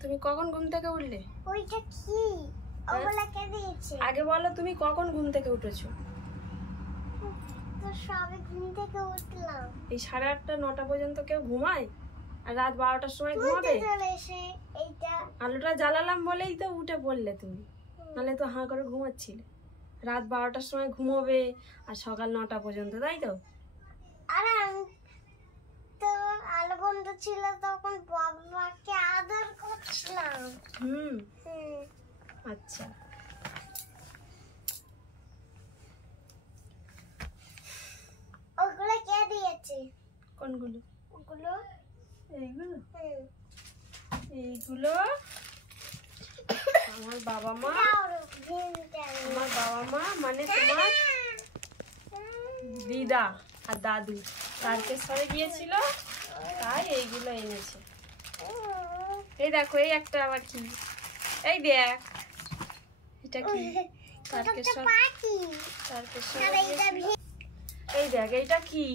তুমি কখন ঘুম থেকে উঠলে? ওইটা কি? ওগুলা কে দিয়েছে? আগে বলো তুমি কখন ঘুম থেকে উঠেছো? তো সবে ঘুম থেকে উঠলাম। এই 8:30 9টা পর্যন্ত কেউ ঘুমায়? আর রাত 12টার সময় ঘুমাবে? এইটা আলোটা জ্বালালাম বলেই তো উঠে পড়লে তুমি, নাহলে তো হাঁ করে ঘুমাচ্ছিলে। রাত 12টার সময় ঘুমোবে আর সকাল 9টা পর্যন্ত, তাই তো? আরে আমি তো আলো বন্ধ ছিল তখন বাবাকে আদর করছিলাম। হুম, আচ্ছা। ওগুলো কে দিয়েছে? কোনগুলো? ওগুলো এইগুলো এইগুলো আমার বাবা মা, আমার বাবা মা মানে তোমার দিদা আর দাদু তারকেশ্বরে গিয়েছিল, তাই এইগুলো এনেছে। এই দেখো, এই একটা আবার কি, এই দেখ এটা কি? তারকেশ্বর, তারকেশ্বর। এই দেখ এইটা কি?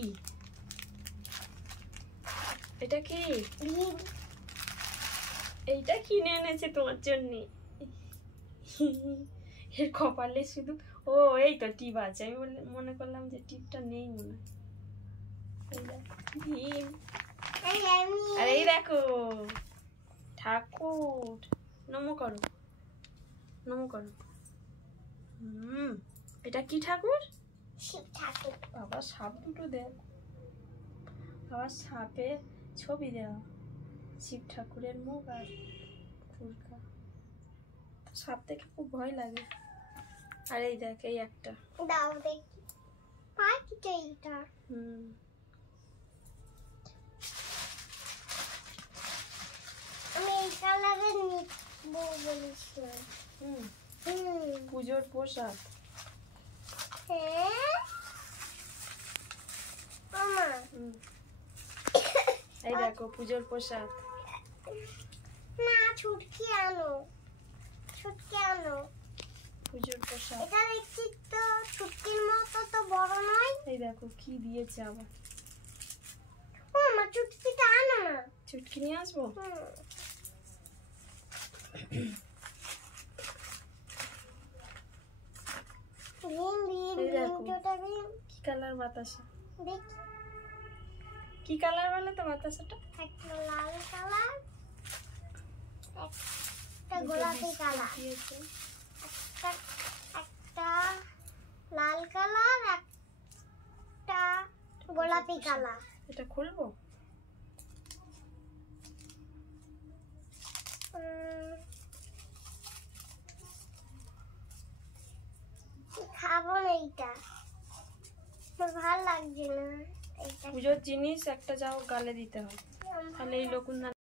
এটা কি? এইটা কিনে এনেছে তোমার জন্য। এর কপালে শুধু ও এই তো টিপ আছে, আমি মনে করলাম যে টিপটা নেই মনে হয়। আর এই দেখো ঠাকুর, নমো করো, নমো করো। এটা কি ঠাকুর? শিব ঠাকুর। বাবা সাপ দুটো দেখ, বাবা সাপের ছবি দেওয়া, শিব ঠাকুরের মুখ আর ফুলকা। সাপ দেখে খুব ভয় লাগে। আর এই দেখ এই একটা, দাও দেখি পাখিটা এইটা। আমি এই কালারের নিব বলেছিলাম। পুজোর প্রসাদ। হ্যাঁ মামা, এই দেখো পুজোর প্রসাদ। না ছুটকি আনো, ছুটকি আনো। পুজোর প্রসাদ এটা দেখছি তো ছুটকির মতো তো বড় নয়। এই দেখো কি দিয়েছে আবার। মামা ছুটকিটা আনো না। চুটকি নিয়ে আসবো। কি কালার বাতাসা? দেখি কি কালার বলে তো বাতাসাটা? একটা লাল কালার, একটা গোলাপি কালার, একটা লাল কালার, একটা গোলাপি কালার। এটা খুলবো? খাবো না এইটা, ভাল লাগছে না। পুজোর জিনিস একটা যাও গালে দিতে হয়, তাহলে এই লকুন